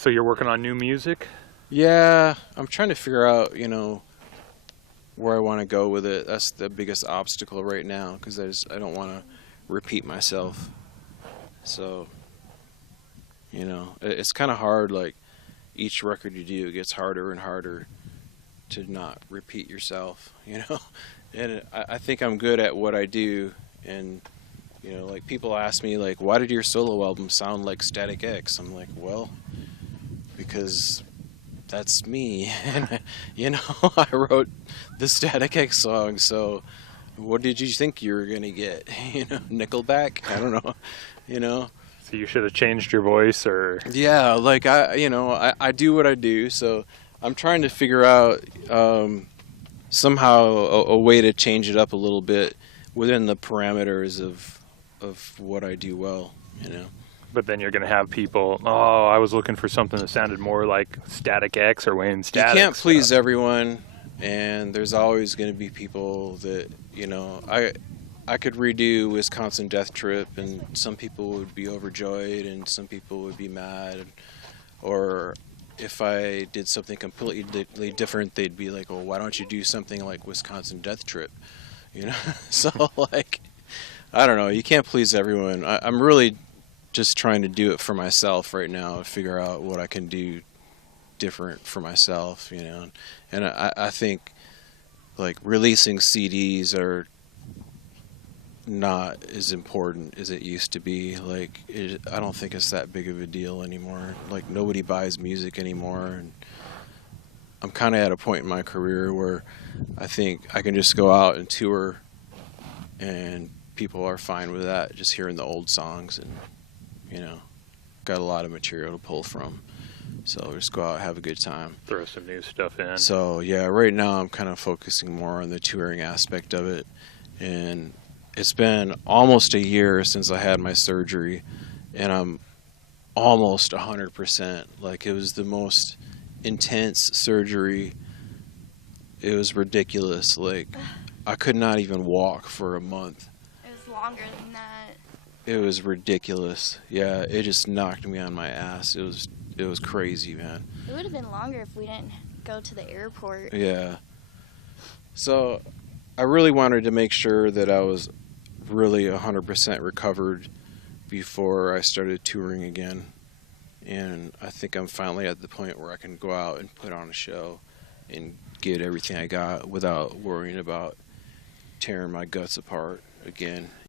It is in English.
So you're working on new music? Yeah, I'm trying to figure out, where I want to go with it. That's the biggest obstacle right now because I don't want to repeat myself. So, it's kind of hard. Like each record you do, it gets harder and harder to not repeat yourself. And I think I'm good at what I do. And like people ask me, like, why did your solo album sound like Static X? I'm like, well, because that's me. And I wrote the Static X song, so what did you think you were gonna get? Nickelback? I don't know. you know So you should have changed your voice, or yeah, like I do what I do, so I'm trying to figure out somehow a way to change it up a little bit within the parameters of what I do well. but then you're going to have people, oh, I was looking for something that sounded more like Static X or Wayne You Static can't please stuff. everyone, and there's always going to be people that I could redo Wisconsin Death Trip, and some people would be overjoyed, and some people would be mad, or if I did something completely different, they'd be like, "Well, why don't you do something like Wisconsin Death Trip?" So like, I don't know. You can't please everyone. I'm really just trying to do it for myself right now to figure out what I can do different for myself. And I think like releasing CDs are not as important as it used to be. Like I don't think it's that big of a deal anymore. Like nobody buys music anymore, and I'm kind of at a point in my career where I think I can just go out and tour, and people are fine with that, just hearing the old songs, and got a lot of material to pull from. So just go out, have a good time. Throw some new stuff in. So yeah, right now I'm kind of focusing more on the touring aspect of it, and it's been almost a year since I had my surgery, and I'm almost 100%. Like it was the most intense surgery. It was ridiculous. Like I could not even walk for a month. It was longer than that. It was ridiculous. Yeah, it just knocked me on my ass. It was crazy, man. It would have been longer if we didn't go to the airport. Yeah. So I really wanted to make sure that I was really 100% recovered before I started touring again. And I think I'm finally at the point where I can go out and put on a show and get everything I got without worrying about tearing my guts apart again.